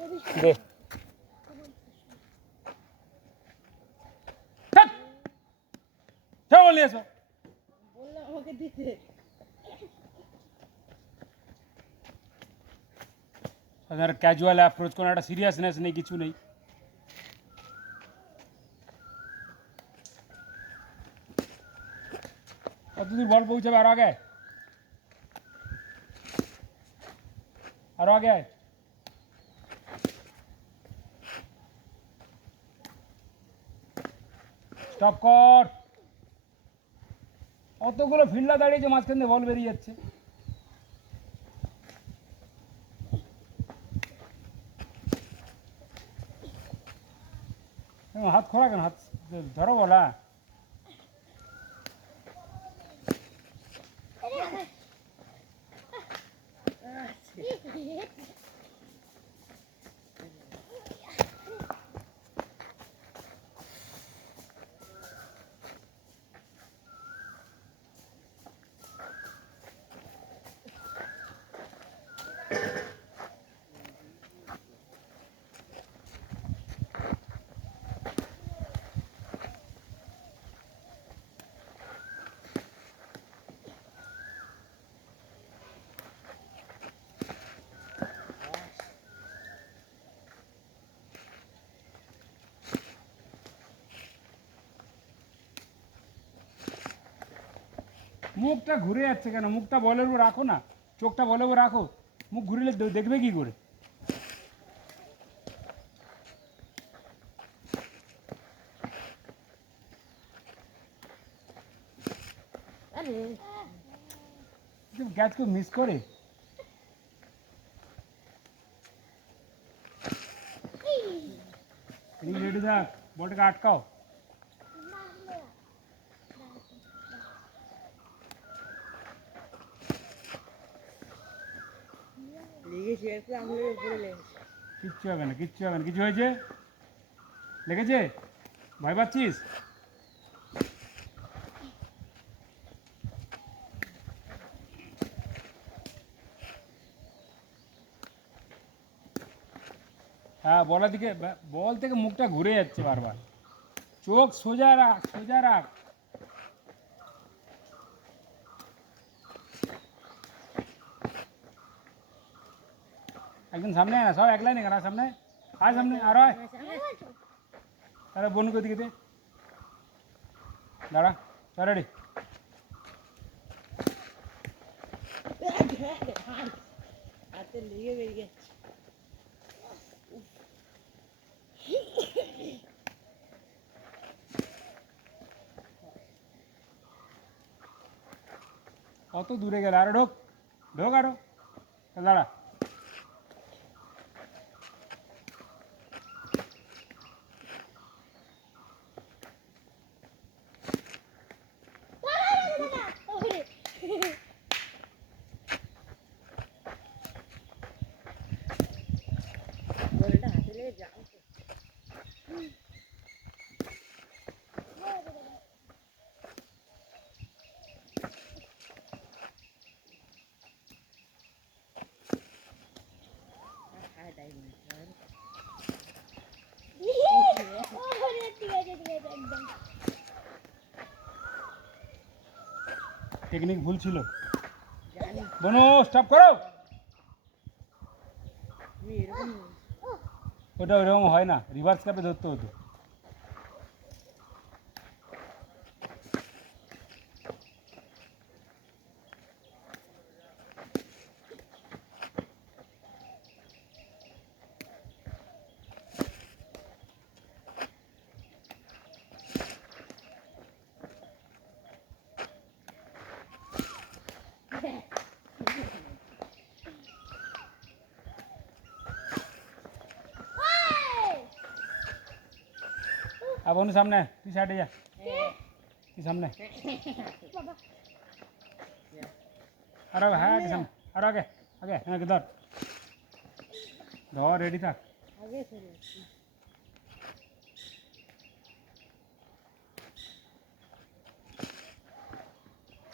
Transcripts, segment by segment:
দে বলে এসো বললাম আমাকে দিতে अगर कैजुअल अप्रोच কোনো একটা সিরিয়াসনেস নেই কিছু নেই কতদূর বল পৌঁছাবে আরো আগে স্টপ কর অতগুলো ফিল্ডার দাঁড়িয়েছে মাঝখান দিয়ে বল বেরিয়ে যাচ্ছে হাত খোলা কেন হাত ধরো বলা মুখটা ঘুরে যাচ্ছে কেন মুখটা বলের উপর রাখো না চোখটা বলের উপর রাখো মুখ ঘুরিলে দেখবে কি করে ক্যাচ को মিস করে রেডি থাক বলটাকে আটকাও লেগেছে একটু আঙুলের উপরে লেগেছে কিচ্ছু হবে না কিচ্ছু হবে না কিছু হয়েছে লেগেছে ভয় পাচ্ছিস হ্যাঁ বলার দিকে বল থেকে মুখটা ঘুরে যাচ্ছে বারবার চোখ সোজা রাখ একদম সামনে না সব এক লাইনে কেন সামনে আয় সামনে আর তাহলে বনুকে দিকে দে দাঁড়া চল রেডি হাতে লেগে বেরিয়ে গেছে কত দূরে গেলে আরো ঢোক আরো দাঁড়া বলটা হাতে লেগে যাও টেকনিক ভুল ছিল বনু স্টপ করো ওটা ওইরকম হয় না রিভার্স কাপে ধরতে হতো अब उन्हें सामने तू साइड जा तू सामने अरे हाँ के सामने अरे आगे आगे ना किधर दौड़ रेडी था आगे चलो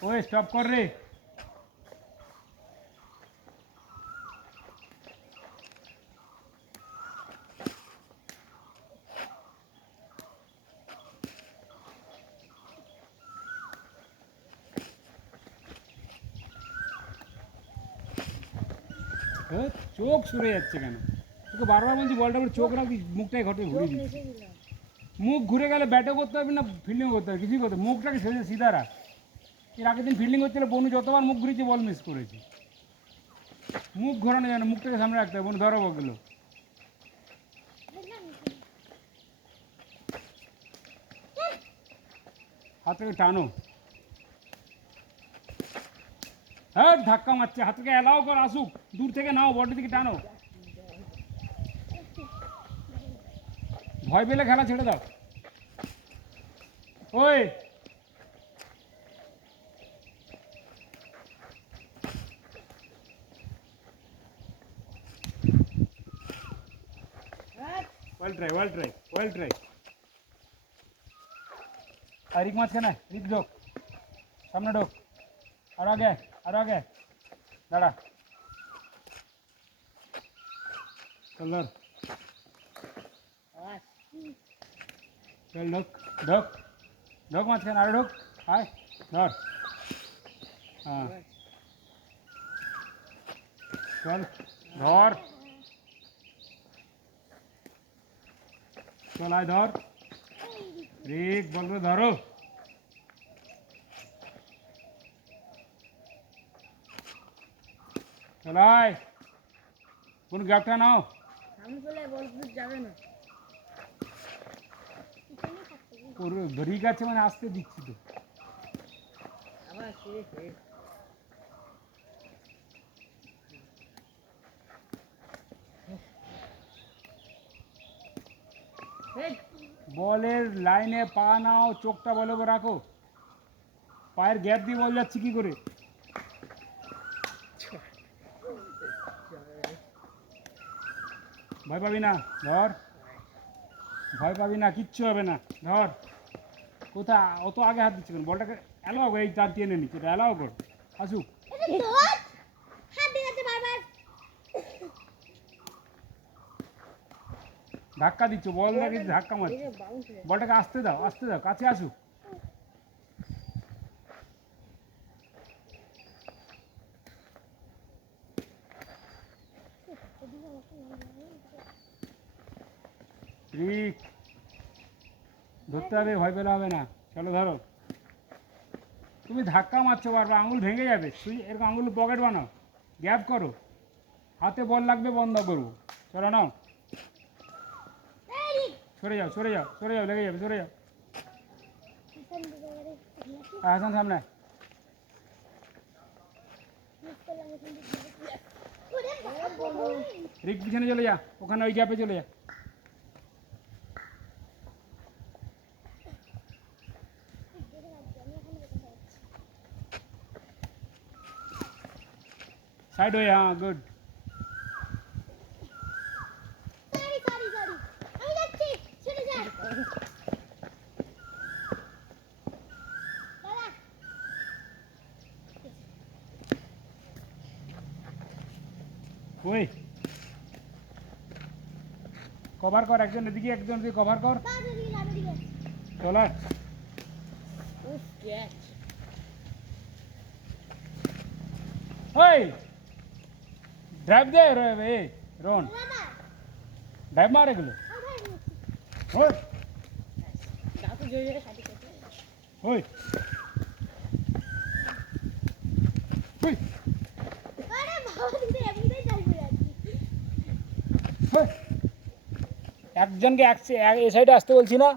ओए स्टॉप कर रे হ্যাঁ, চোখ সরে যাচ্ছে কেন? তোকে বারবার বলছি বলটা করে চোখ রাখবি, মুখটাই ঘটে ঘুরে চোখ দিবি। রেখে দিলাম। মুখ ঘুরে গেলে ব্যাটও করতে পারবি না, ফিল্ডিং করতে হবে, কিছুই করতে হবে। মুখটাকে সোজা সিধা রাখ। এর আগের দিন ফিল্ডিং করছিল, বনু যতবার মুখ ঘুরিয়েছে বল মিস করেছে। মুখ ঘোরানো যায় না, মুখটাকে সামনে রাখতে হবে। বনু ধরো বলগুলো, হাতটাকে টানো। হ্যাঁ, ধাক্কা মারছে, হাতটাকে অ্যালাউ কর, আসুক দূর থেকে, নাও বডি থেকে টানো। ভয় পেলে খেলা ছেড়ে দাও। ওই well tried, well tried, well tried. আর রিক মাঝখানে, রিক ঢোক, সামনে ঢোক, আরো আগে, আরো আগে, দাঁড়া, চল ধর, আওয়াজ। চল ঢোক, ঢোক, ঢোক মাঝখানে, আরো ঢোক, আয়, ধর, হ্যাঁ, চল, ধর, চল আয়, ধর, রিক বল রে, ধরো, চল আয়, কোন গ্যাপটা নাও। সামনে চলে বল দূর যাবে না। রিক আছে মানে আসতে দিচ্ছি তো। আবার ছেড়ে ছেড়ে। এই, বলের লাইনে পা নাও, চোখটা বলে ওপর রাখো। পায়ের গ্যাপ দিয়ে বল যাচ্ছে কি করে? ভয় পাবি না, ধর, ভয় পাবি না, কিচ্ছু হবে না, ধর। কোথা অত আগে হাত দিচ্ছে কেন? বলটাকে অ্যালাও কর, এই তার টেনে নিচ্ছে, এটা অ্যালাও কর, আসুক। ধাক্কা দিচ্ছ, বলটাকে ধাক্কা এই মারছে। যে বাউন্স হয়ে বলটাকে আসতে দাও, আসতে দাও, কাছে আসুক। রিক, ধরতে হবে, ভয় পেলে হবে না, চলো ধরো। তুমি ধাক্কা মারছো বারবার, আঙুল ভেঙে যাবে। তুই এরকম আঙুল পকেট বানাও, গ্যাপ করো, হাতে বল লাগবে, বন্ধ করবো। চলো নাও, সরে যাও, সরে যাও, সরে যাও, লেগে যাবে, সরে যাও। হাসান সামনে, রিক পিছনে চলে যা, ওখানে ওই গ্যাপে চলে যা। সাইড হয়ে, হ্যাঁ, গুড। ওই কভার কর, একজন এদিকে, একজন এদিকে, কভার কর, চল আর। উফ, ক্যাচ। ওই ড্রাইভ দে রে, এ রন, ড্রাইভ মার এগুলো। ওই দাঁত জোরে জোরে সাথে সাথে। ওই ওই ওই, একজনকে এ সাইডে আসতে বলছি না?